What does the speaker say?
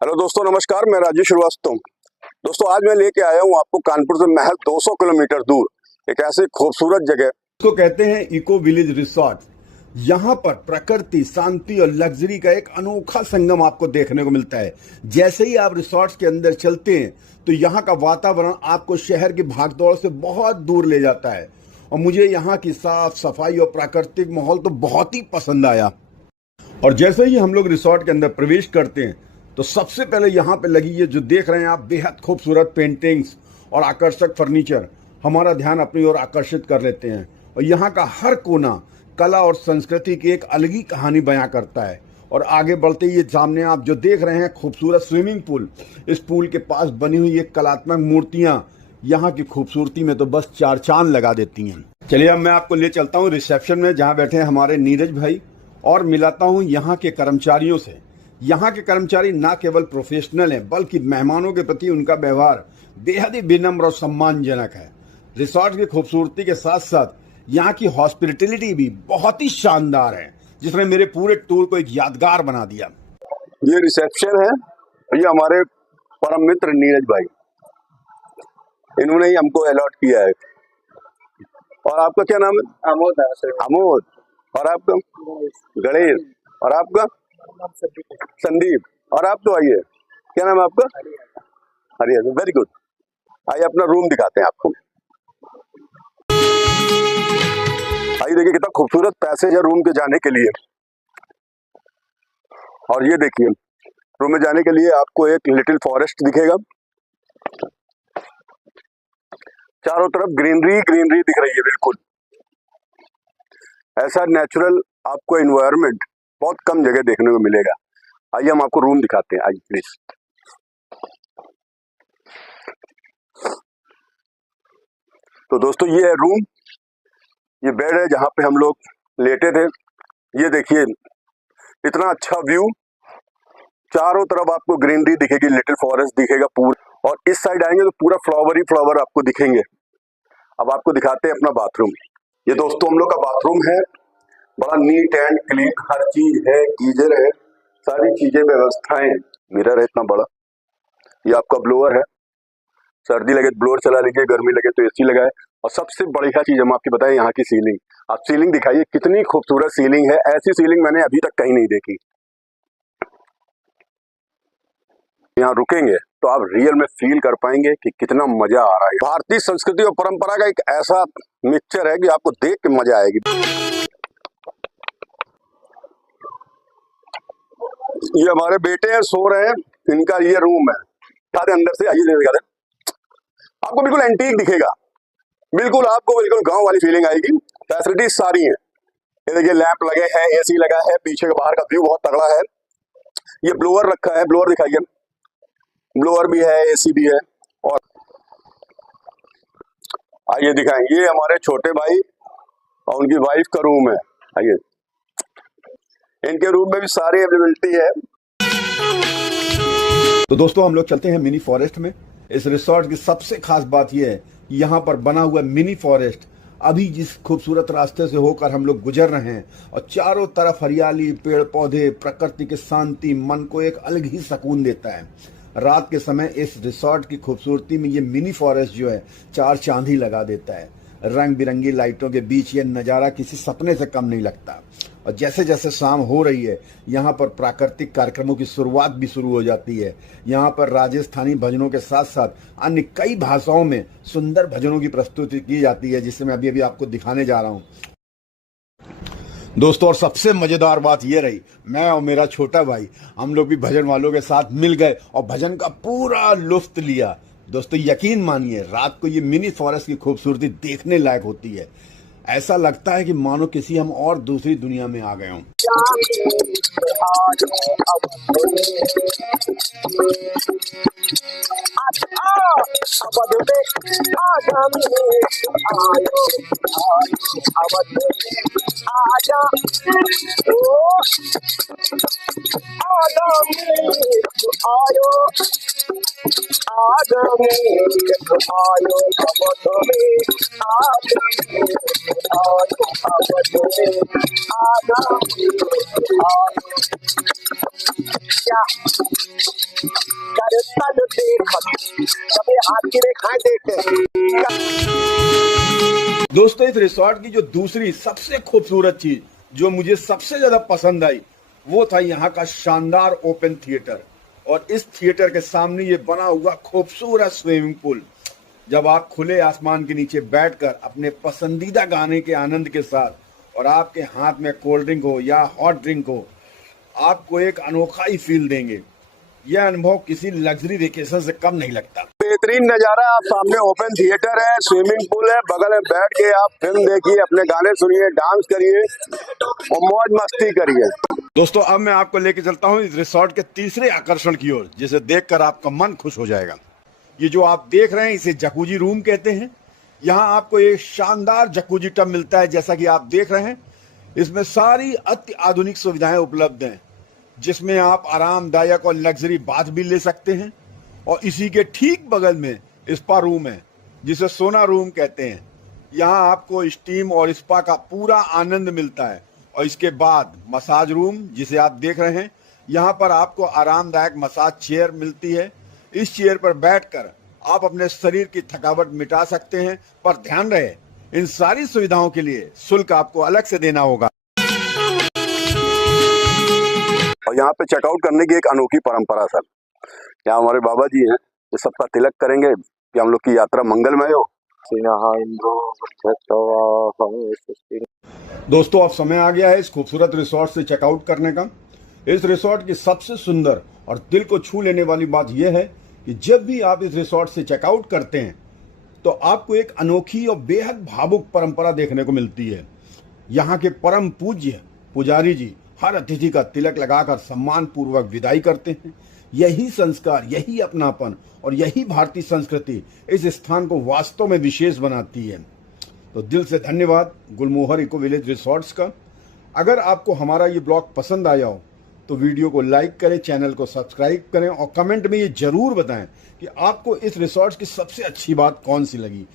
Hello दोस्तों, नमस्कार। मैं राजेश श्रीवास्तव। दोस्तों, आज मैं लेके आया हूँ आपको कानपुर से महज 200 किलोमीटर दूर एक ऐसी खूबसूरत जगह। इसको कहते हैं इको विलेज रिसोर्ट। यहाँ पर प्रकृति, शांति और लग्जरी का एक अनोखा संगम आपको देखने को मिलता है। जैसे ही आप रिसोर्ट के अंदर चलते हैं तो यहाँ का वातावरण आपको शहर की भागदौड़ से बहुत दूर ले जाता है और मुझे यहाँ की साफ सफाई और प्राकृतिक माहौल तो बहुत ही पसंद आया। और जैसे ही हम लोग रिसोर्ट के अंदर प्रवेश करते हैं तो सबसे पहले यहाँ पे लगी ये जो देख रहे हैं आप, बेहद खूबसूरत पेंटिंग्स और आकर्षक फर्नीचर हमारा ध्यान अपनी ओर आकर्षित कर लेते हैं। और यहाँ का हर कोना कला और संस्कृति की एक अलग ही कहानी बयां करता है। और आगे बढ़ते ही सामने आप जो देख रहे हैं खूबसूरत स्विमिंग पूल, इस पूल के पास बनी हुई ये कलात्मक मूर्तियां यहाँ की खूबसूरती में तो बस चार चांद लगा देती हैं। चलिए अब मैं आपको ले चलता हूँ रिसेप्शन में, जहाँ बैठे हैं हमारे नीरज भाई, और मिलाता हूँ यहाँ के कर्मचारियों से। यहाँ के कर्मचारी ना केवल प्रोफेशनल हैं बल्कि मेहमानों के प्रति उनका व्यवहार बेहद ही विनम्र और सम्मानजनक है। रिसोर्ट की खूबसूरती के साथ साथ यहाँ की हॉस्पिटैलिटी भी बहुत ही शानदार है, जिसने मेरे पूरे टूर को एक यादगार बना दिया। ये रिसेप्शन है, ये हमारे परम मित्र नीरज भाई, इन्होंने ही हमको अलॉट किया है। और आपका क्या नाम है? आमोद है सर। आमोद। और आपका? गणेश। और आपका? संदीप। और आप तो आइए, क्या नाम है आपका? हरिया। Very good. आइए अपना रूम दिखाते हैं आपको। आइए देखिए कितना खूबसूरत पैसेज है रूम के जाने के लिए। और ये देखिए, रूम में जाने के लिए आपको एक लिटिल फॉरेस्ट दिखेगा। चारों तरफ ग्रीनरी ग्रीनरी दिख रही है। बिल्कुल ऐसा नेचुरल आपको एनवायरनमेंट बहुत कम जगह देखने को मिलेगा। आइए हम आपको रूम दिखाते हैं, आइए प्लीज। तो दोस्तों, ये है रूम, ये बेड है जहाँ पे हम लोग लेटे थे। ये देखिए इतना अच्छा व्यू, चारों तरफ आपको ग्रीनरी दिखेगी, लिटिल फॉरेस्ट दिखेगा पूरा। और इस साइड आएंगे तो पूरा फ्लावर ही फ्लावर आपको दिखेंगे। अब आपको दिखाते हैं अपना बाथरूम। ये दोस्तों हम लोग का बाथरूम है, बड़ा नीट एंड क्लीन, हर चीज है, गीजर है, सारी चीजें व्यवस्थाएं, मिरर है इतना बड़ा। ये आपका ब्लोअर है, सर्दी लगे तो ब्लोअर चला लीजिए, गर्मी लगे तो एसी लगाए। और सबसे बढ़िया चीज हम आपकी बताएं, यहाँ की सीलिंग। आप सीलिंग दिखाइए, कितनी खूबसूरत सीलिंग है। ऐसी सीलिंग मैंने अभी तक कहीं नहीं देखी। यहाँ रुकेंगे तो आप रियल में फील कर पाएंगे कि कितना मजा आ रहा है। भारतीय संस्कृति और परंपरा का एक ऐसा मिक्सचर है कि आपको देख के मजा आएगी। ये हमारे बेटे हैं, सो रहे हैं, इनका ये रूम है। अंदर से आइए दिखा दें, आपको बिल्कुल एंटीक दिखेगा, बिल्कुल आपको बिल्कुल गांव वाली फीलिंग आएगी। फैसिलिटीज सारी हैं। ये देखिए लैंप लगे हैं, एसी लगा है, पीछे का बाहर का व्यू बहुत तगड़ा है। ये ब्लोअर रखा है, ब्लोअर दिखाइए, ब्लोअर भी है, एसी भी है। और आइए दिखाएं, ये हमारे छोटे भाई और उनकी वाइफ का रूम है। आइए, इनके रूम में भी सारी अवेलेबिलिटी है। तो दोस्तों हम लोग चलते हैं मिनी फॉरेस्ट में। इस रिसोर्ट की सबसे खास बात यह है कि यहाँ पर बना हुआ मिनी फॉरेस्ट अभी जिस खूबसूरत रास्ते से होकर हम लोग गुजर रहे हैं, और चारों तरफ हरियाली, पेड़ पौधे, प्रकृति की शांति मन को एक अलग ही सुकून देता है। रात के समय इस रिसोर्ट की खूबसूरती में ये मिनी फॉरेस्ट जो है चार चांद ही लगा देता है। रंग बिरंगी लाइटों के बीच ये नज़ारा किसी सपने से कम नहीं लगता। और जैसे जैसे शाम हो रही है, यहाँ पर प्राकृतिक कार्यक्रमों की शुरुआत भी शुरू हो जाती है। यहाँ पर राजस्थानी भजनों के साथ साथ अन्य कई भाषाओं में सुंदर भजनों की प्रस्तुति की जाती है, जिसे मैं अभी अभी आपको दिखाने जा रहा हूँ दोस्तों। और सबसे मजेदार बात ये रही, मैं और मेरा छोटा भाई हम लोग भी भजन वालों के साथ मिल गए और भजन का पूरा लुत्फ लिया। दोस्तों यकीन मानिए, रात को ये मिनी फॉरेस्ट की खूबसूरती देखने लायक होती है। ऐसा लगता है कि मानो किसी हम और दूसरी दुनिया में आ गए हों। आयो क्या करता जो देखत कभी हाथ की रेखाएं देखे। दोस्तों, इस रिसोर्ट की जो दूसरी सबसे खूबसूरत चीज जो मुझे सबसे ज्यादा पसंद आई वो था यहाँ का शानदार ओपन थिएटर और इस थिएटर के सामने ये बना हुआ खूबसूरत स्विमिंग पूल। जब आप खुले आसमान के नीचे बैठकर अपने पसंदीदा गाने के आनंद के साथ और आपके हाथ में कोल्ड ड्रिंक हो या हॉट ड्रिंक हो, आपको एक अनोखा ही फील देंगे। यह अनुभव किसी लग्जरी वेकेशन से कम नहीं लगता। बेहतरीन नजारा, आप सामने ओपन थिएटर है, स्विमिंग पूल है, बगल में बैठ के आप फिल्म देखिए, अपने गाने सुनिए, डांस करिए और मौज मस्ती करिए। दोस्तों, अब मैं आपको लेके चलता हूँ इस रिसोर्ट के तीसरे आकर्षण की ओर, जिसे देखकर आपका मन खुश हो जाएगा। ये जो आप देख रहे हैं इसे जकूजी रूम कहते हैं। यहाँ आपको एक शानदार जकूजी टब मिलता है, जैसा कि आप देख रहे हैं। इसमें सारी अति आधुनिक सुविधाएं उपलब्ध हैं, जिसमें आप आरामदायक और लग्जरी बाथ भी ले सकते हैं। और इसी के ठीक बगल में स्पा रूम है, जिसे सोना रूम कहते हैं। यहाँ आपको स्टीम और स्पा का पूरा आनंद मिलता है। और इसके बाद मसाज रूम, जिसे आप देख रहे हैं, यहाँ पर आपको आरामदायक मसाज चेयर मिलती है। इस चेयर पर बैठकर आप अपने शरीर की थकावट मिटा सकते हैं, पर ध्यान रहे इन सारी सुविधाओं के लिए शुल्क आपको अलग से देना होगा। और यहाँ पे चेकआउट करने की एक अनोखी परंपरा सर, यहाँ हमारे बाबा जी हैं, ये सबका तिलक करेंगे कि हम लोग की यात्रा मंगलमय हो। दोस्तों, अब समय आ गया है इस खूबसूरत रिसोर्ट से चेकआउट करने का। इस रिसोर्ट की सबसे सुंदर और दिल को छू लेने वाली बात यह है कि जब भी आप इस रिसोर्ट से चेकआउट करते हैं तो आपको एक अनोखी और बेहद भावुक परंपरा देखने को मिलती है। यहाँ के परम पूज्य पुजारी जी हर अतिथि का तिलक लगाकर सम्मान पूर्वक विदाई करते हैं। यही संस्कार, यही अपनापन और यही भारतीय संस्कृति इस स्थान को वास्तव में विशेष बनाती है। तो दिल से धन्यवाद गुलमोहर इको विलेज रिसोर्ट्स का। अगर आपको हमारा ये ब्लॉग पसंद आया हो तो वीडियो को लाइक करें, चैनल को सब्सक्राइब करें और कमेंट में ये जरूर बताएं कि आपको इस रिसोर्ट की सबसे अच्छी बात कौन सी लगी।